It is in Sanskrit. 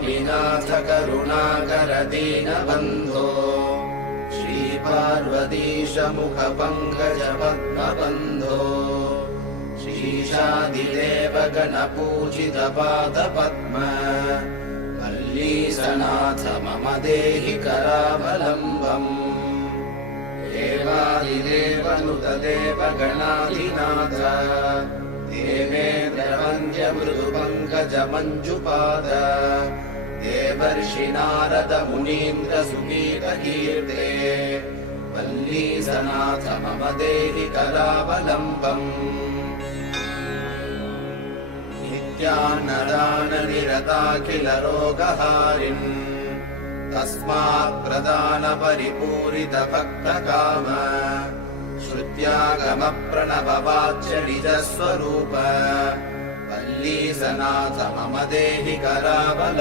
स्वामिनाथ करुणाकर दीनबन्धो श्रीपार्वतीश मुखपङ्कज पद्मबन्धो श्रीशादिदेव गणपूजित पादपद्म वल्लीसनाथ मम देहि करावलम्बम् देवादिदेवनुत देवगणाधिनाथ देवेन्द्र वन्द्य मृदुपङ्कज मञ्जुपाद देवर्षि नारद मुनीन्द्र सुगीतकीर्ते वल्लीसनाथ मम देहि करावलम्बम् नित्यान्नदान निरताखिल रोगहारिन् तस्मात् प्रदान परिपूरित भक्तकाम श्रुत्यागम प्रणव वाच्य निज स्वरूप वल्लीसनाथ मम देहि करावलम्बम्